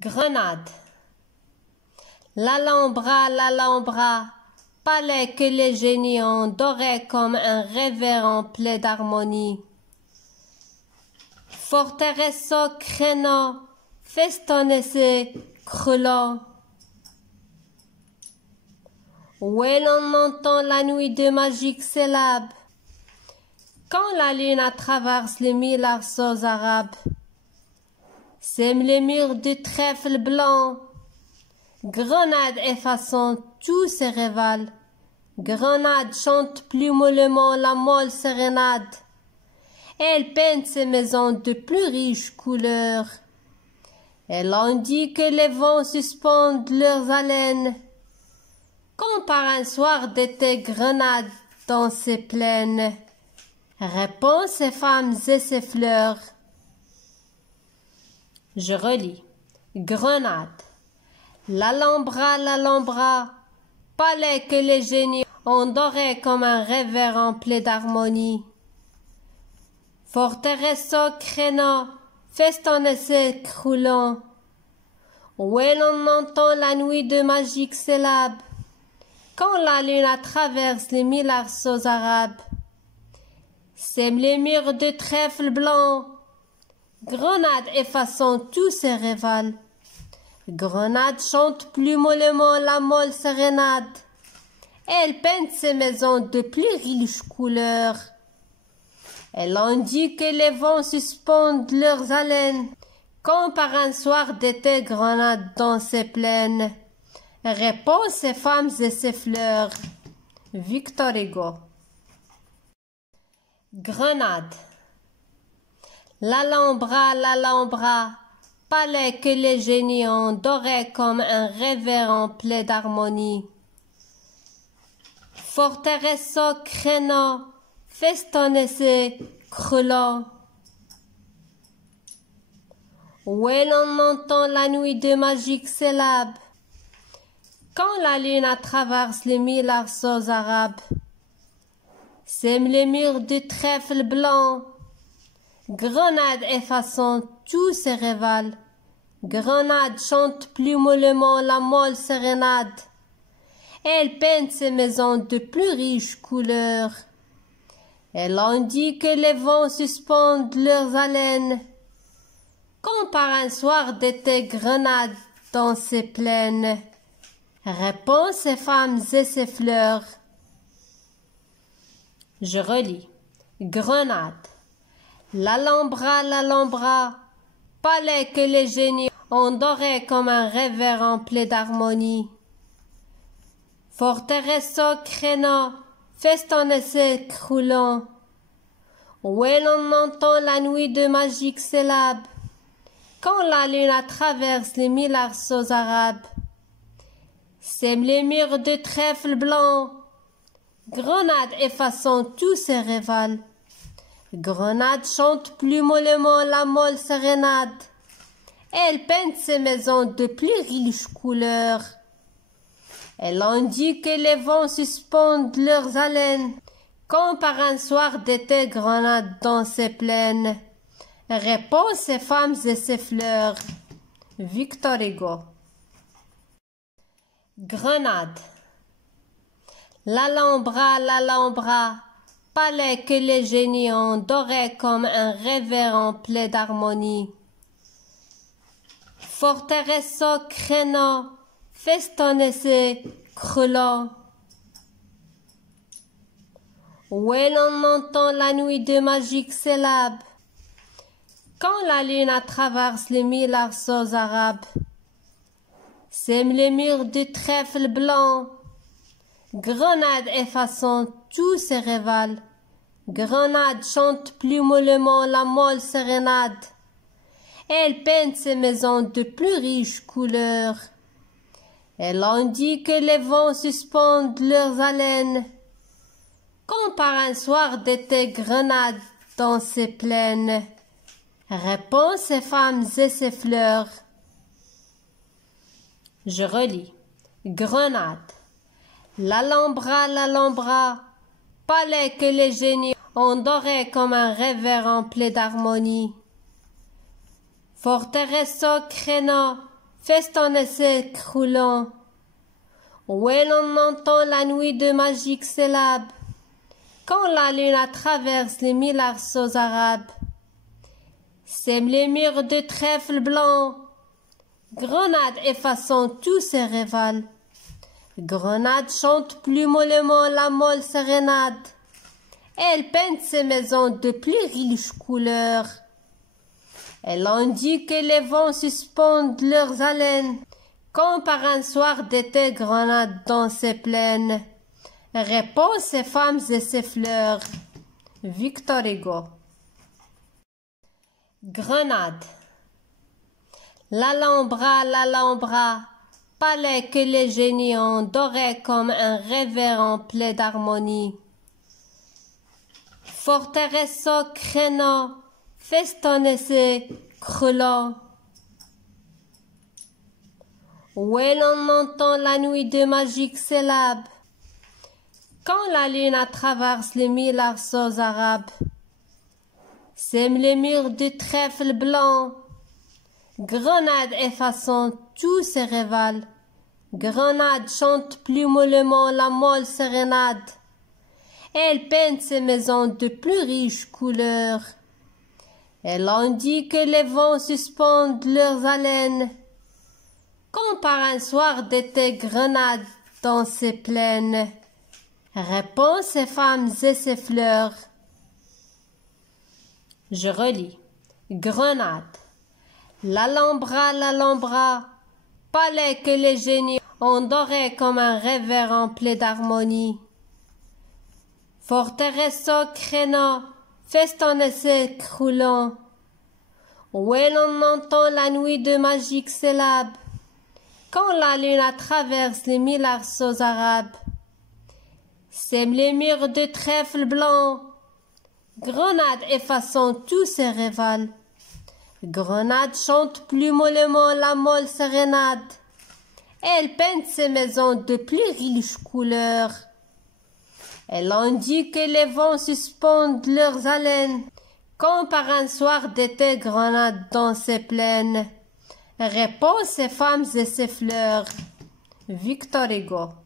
Grenade. L'Alhambra, palais que les génies ont doré comme un révérend plein d'harmonie. Forteresse créneau, festonnée, croulant. Où l'on entend la nuit de magiques syllabes, quand la lune traverse les mille arceaux arabes, sème les murs du trèfle blanc. Grenade effaçant tous ses rivales, Grenade chante plus mollement la molle sérénade. Elle peint ses maisons de plus riches couleurs. Elle en dit que les vents suspendent leurs haleines, quand par un soir d'été Grenade dans ses plaines répand ses femmes et ses fleurs. Je relis. Grenade. L'Alhambra, palais que les génies ont doré comme un révérend plein d'harmonie. Forteresse créneau, festonnée, croulant. Où l'on entend la nuit de magiques syllabes, quand la lune traverse les mille arceaux arabes, sème les murs de trèfle blanc. Grenade effaçant tous ses rivales, Grenade chante plus mollement la molle sérénade. Elle peint ses maisons de plus riches couleurs. Elle en dit que les vents suspendent leurs haleines, quand par un soir d'été Grenade dans ses plaines répand ses femmes et ses fleurs. Victor Hugo. Grenade. L'Alhambra, palais que les génies ont doré comme un révérend plein d'harmonie. Forteresse créneau, festonnée, croulant. Où l'on entend la nuit de magiques syllabes, quand la lune traverse les mille arceaux arabes, sème les murs du trèfle blanc. Grenade effaçant tous ses rivales, Grenade chante plus mollement la molle sérénade. Elle peint ses maisons de plus riches couleurs. Elle en dit que les vents suspendent leurs haleines, quand par un soir d'été Grenade dans ses plaines répand ses femmes et ses fleurs. Je relis. Grenade. L'Alhambra, palais que les génies ont doré comme un révérend plein d'harmonie. Forteresse créneau, festonnée, croulant. Où l'on entend la nuit de magiques syllabes, quand la lune traverse les mille arceaux arabes, sème les murs de trèfle blanc. Grenade effaçant tous ses rivales, Grenade chante plus mollement la molle sérénade. Elle peint ses maisons de plus riches couleurs. Elle en dit que les vents suspendent leurs haleines, quand par un soir d'été Grenade dans ses plaines répand ses femmes et ses fleurs. Victor Hugo. Grenade. L'Alhambra, palais que les génies ont doré comme un révérend plein d'harmonie. Forteresse créneau, festonnée, croulant. Où l'on entend la nuit de magiques syllabes, quand la lune traverse les mille arceaux arabes, sème les murs du trèfle blanc. Grenade effaçant tous ses rivales, Grenade chante plus mollement la molle sérénade. Elle peint ses maisons de plus riches couleurs. Elle en dit que les vents suspendent leurs haleines, quand par un soir d'été Grenade dans ses plaines répand ses femmes et ses fleurs. Je relis. Grenade. L'Alhambra, palais que les génies ont doré comme un révérend plein d'harmonie. Forteresse créneau, festonne ses croulants, où l'on entend la nuit de magiques syllabes, quand la lune traverse les mille arceaux arabes, sème les murs de trèfle blanc, Grenade effaçant tous ses rivales. Grenade chante plus mollement la molle sérénade. Elle peint ses maisons de plus riches couleurs. Elle indique que les vents suspendent leurs haleines, quand par un soir d'été Grenade dans ses plaines répand ses femmes et ses fleurs. Victor Hugo. Grenade. L'Alhambra, palais que les génies ont doré comme un révérend plein d'harmonie. Forteresse créneau, festonne ses crelants, où l'on entend la nuit de magiques syllabes, quand la lune traverse les mille arceaux arabes, sème les murs de trèfle blanc, Grenade effaçant tous ses rivales. Grenade chante plus mollement la molle sérénade. Elle peint ses maisons de plus riches couleurs. Elle indique que les vents suspendent leurs haleines, quand par un soir d'été Grenade dans ses plaines répand ses femmes et ses fleurs. Je relis. Grenade. L'Alhambra, palais que les génies ont doré comme un révérend plein d'harmonie. Forteresse créneau, festonne ses croulants, où l'on entend la nuit de magiques syllabes, quand la lune traverse les mille arceaux arabes, sème les murs de trèfle blanc, Grenade effaçant tous ses rivales. Grenade chante plus mollement la molle sérénade. Elle peint ses maisons de plus riches couleurs. Elle indique que les vents suspendent leurs haleines, quand par un soir d'été Grenade dans ses plaines répand ses femmes et ses fleurs. Victor Hugo.